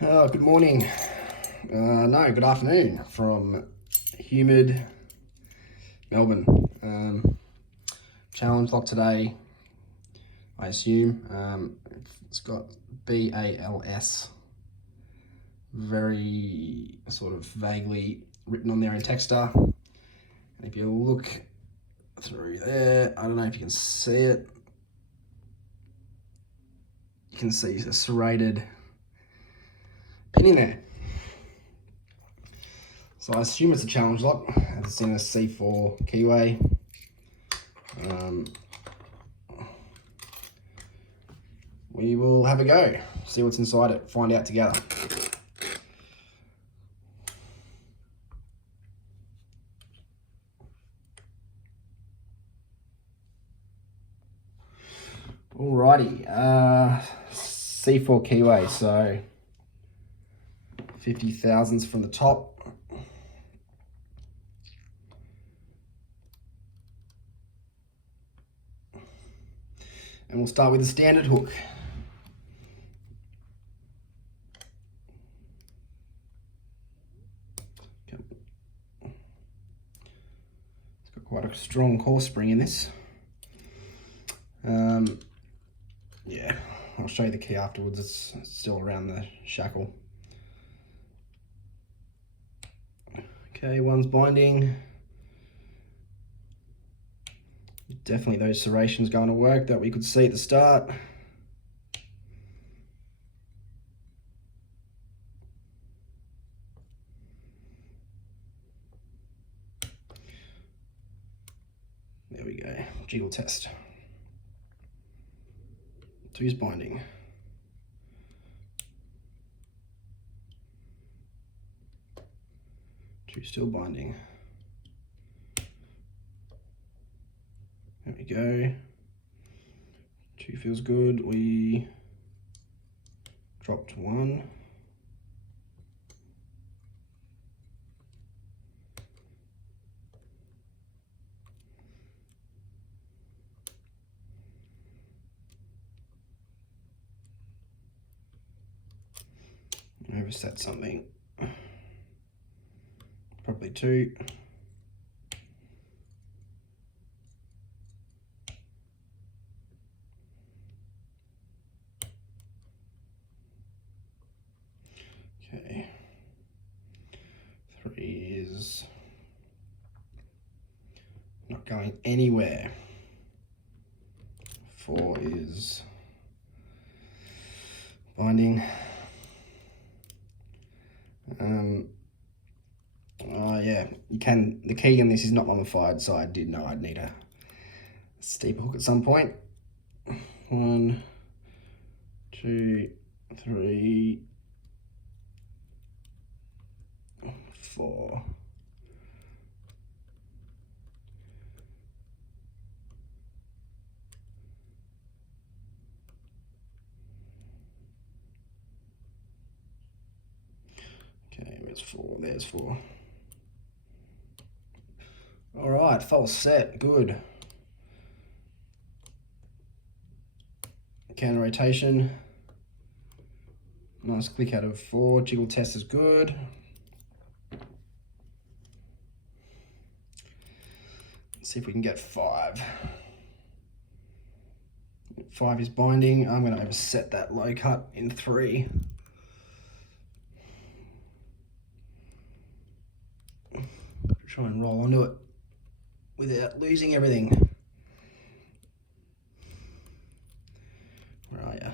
Good morning. No, good afternoon from humid Melbourne. Challenge lock today, I assume. It's got BALS, very sort of vaguely written on there in Texter. And if you look through there, I don't know if you can see it. You can see a serrated pin in there. So I assume it's a challenge lock. It's in a C4 keyway. We will have a go, see what's inside it, find out together. Alrighty, C4 keyway, so 50 thousandths from the top. And we'll start with the standard hook. It's got quite a strong core spring in this. Yeah, I'll show you the key afterwards. It's still around the shackle. Okay, one's binding. Definitely those serrations going to work that we could see at the start. There we go, jiggle test. Two's binding. Two still binding. There we go. Two feels good. We dropped one. Overset something. Probably two. Okay. Three is not going anywhere. Four is binding. Yeah, you can. The key on this is not mummified, so I did know I'd need a steeper hook at some point. 1, 2, 3, 4. Okay, where's 4? There's 4. All right, false set, good. Counter rotation. Nice click out of 4. Jiggle test is good. Let's see if we can get 5. 5 is binding. I'm going to overset that low cut in 3. Try and roll onto it without losing everything. Where are you?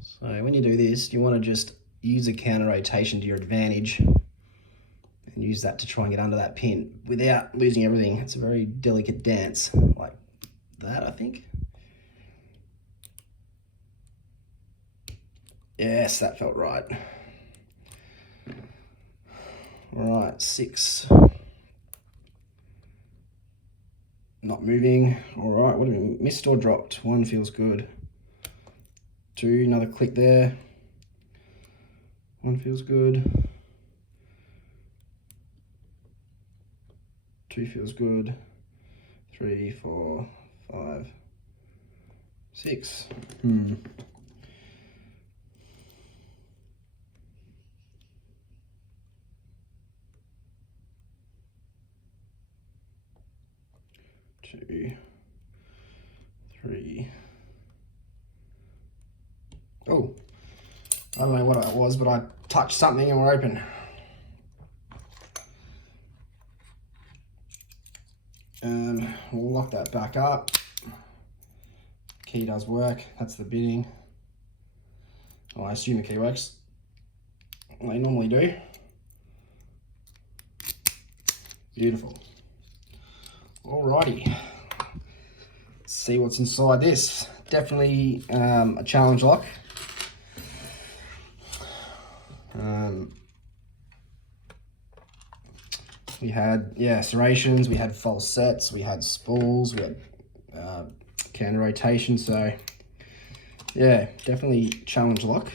So when you do this, you want to just use a counter rotation to your advantage and use that to try and get under that pin without losing everything. It's a very delicate dance, like that, I think. Yes, that felt right. All right, 6. Not moving. All right, what have we missed or dropped? 1 feels good. 2, another click there. 1 feels good. 2 feels good. 3, 4, 5, 6. Oh, I don't know what it was, but I touched something and we're open. We'll lock that back up. Key does work. That's the bidding. Well, I assume the key works. They normally do. Beautiful. Alrighty. Let's see what's inside this. Definitely a challenge lock. We had, yeah, serrations, we had false sets, we had spools, we had counter rotation, so yeah, definitely challenge lock. Is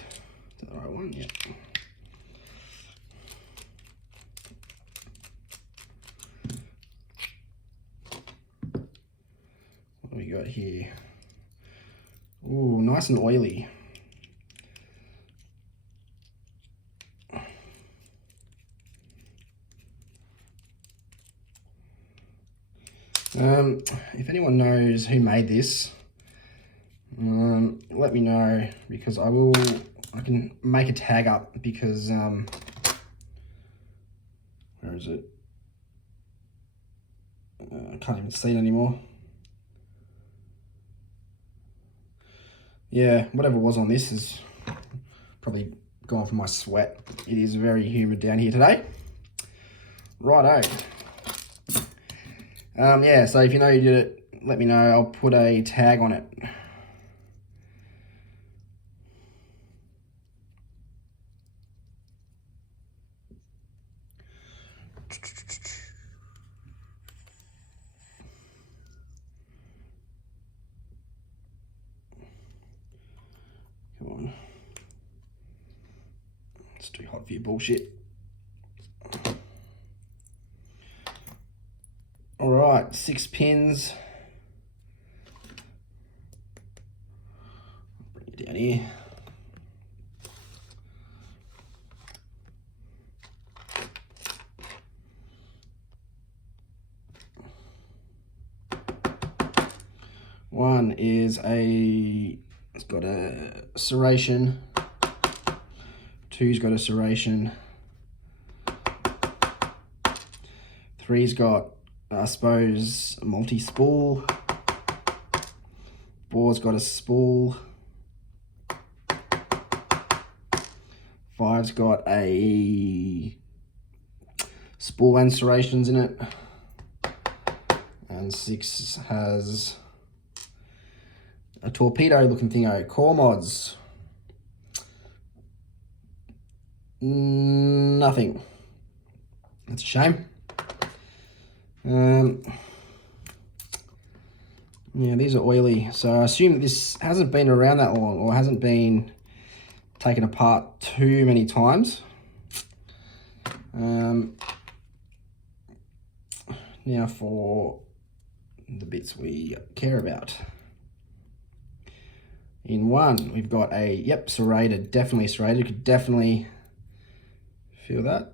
that the right one? Yeah. What do we got here? Ooh, nice and oily. If anyone knows who made this, let me know, because I can make a tag up, because where is it? I can't even see it anymore. Yeah, whatever was on this is probably gone from my sweat. It is very humid down here today. Righto. Yeah, so if you know you did it, let me know. I'll put a tag on it. Come on. It's too hot for your bullshit. All right, 6 pins. Bring it down here. One is it's got a serration. Two's got a serration. Three's got, I suppose, a multi-spool. Four's got a spool. Five's got a spool and serrations in it. And 6 has a torpedo looking thingo. Core mods. Nothing. That's a shame. Yeah, these are oily, so I assume that this hasn't been around that long, or hasn't been taken apart too many times. Now for the bits we care about. In one, we've got a, yep, serrated, definitely serrated. Could definitely feel that.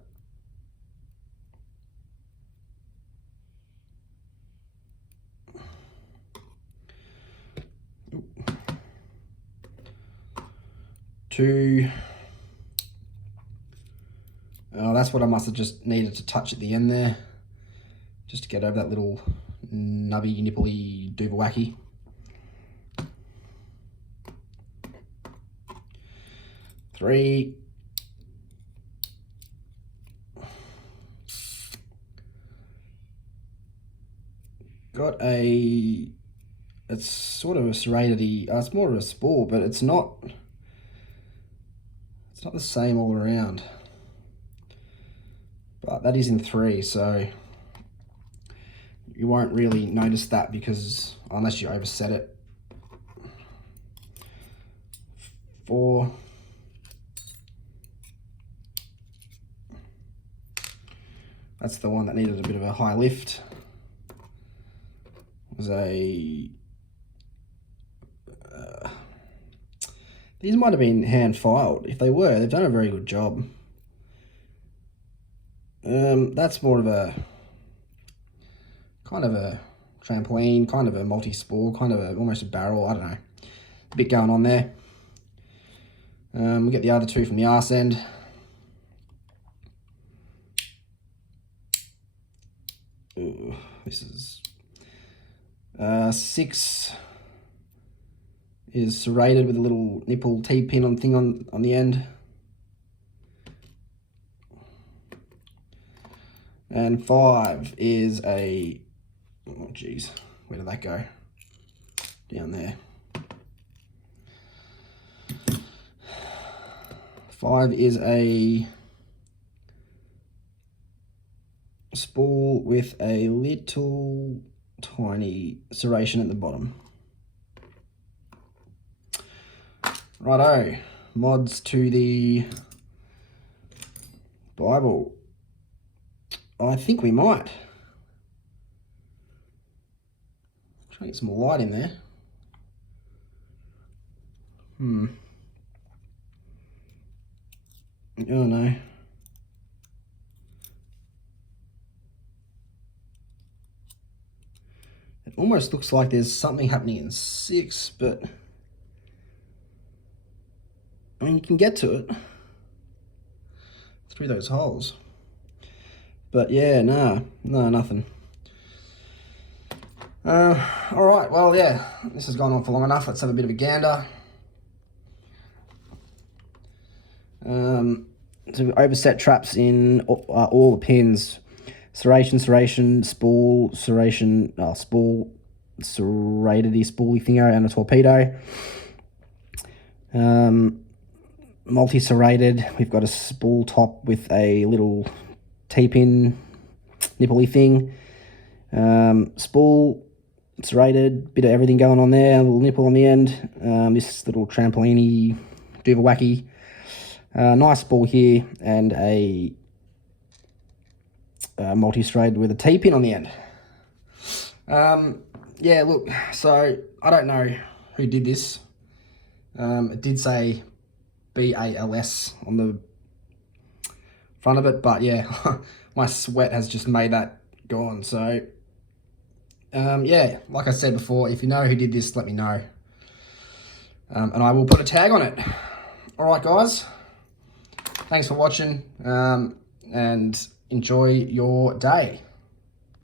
Two. Oh, that's what I must have just needed to touch at the end there, just to get over that little nubby, nipply doovawacky. Three. Got a, it's sort of a serrated-y, it's more of a spool, but it's not the same all around. But that is in 3, so you won't really notice that, because unless you overset it. 4. That's the one that needed a bit of a high lift. It was a these might have been hand filed. If they were, they've done a very good job. That's more of a kind of a trampoline, kind of a multi-spool, kind of almost a barrel. I don't know, a bit going on there. We get the other two from the arse end. Ooh, this is 6 is serrated with a little nipple T-pin on the end. And 5 is a, oh geez, where did that go? Down there. 5 is a spool with a little tiny serration at the bottom. Righto, mods to the Bible. I think we might. Try to get some more light in there. Oh no. It almost looks like there's something happening in 6, but I mean, you can get to it through those holes. But yeah, no, nothing. All right, well, yeah, this has gone on for long enough. Let's have a bit of a gander. So overset traps in all the pins. Serration, spool, serration, spool, serrated-y, spooly thingo, and a torpedo. Multi-serrated, we've got a spool top with a little T-pin, nipple-y thing. Spool, serrated, bit of everything going on there, a little nipple on the end. This little trampoline-y, doover-wacky. Nice spool here, and a multi-straight with a T-pin on the end. Yeah, look, so I don't know who did this. It did say BALS on the front of it, but yeah, my sweat has just made that gone. So yeah, like I said before, if you know who did this, let me know, and I will put a tag on it. All right, guys, thanks for watching, and enjoy your day.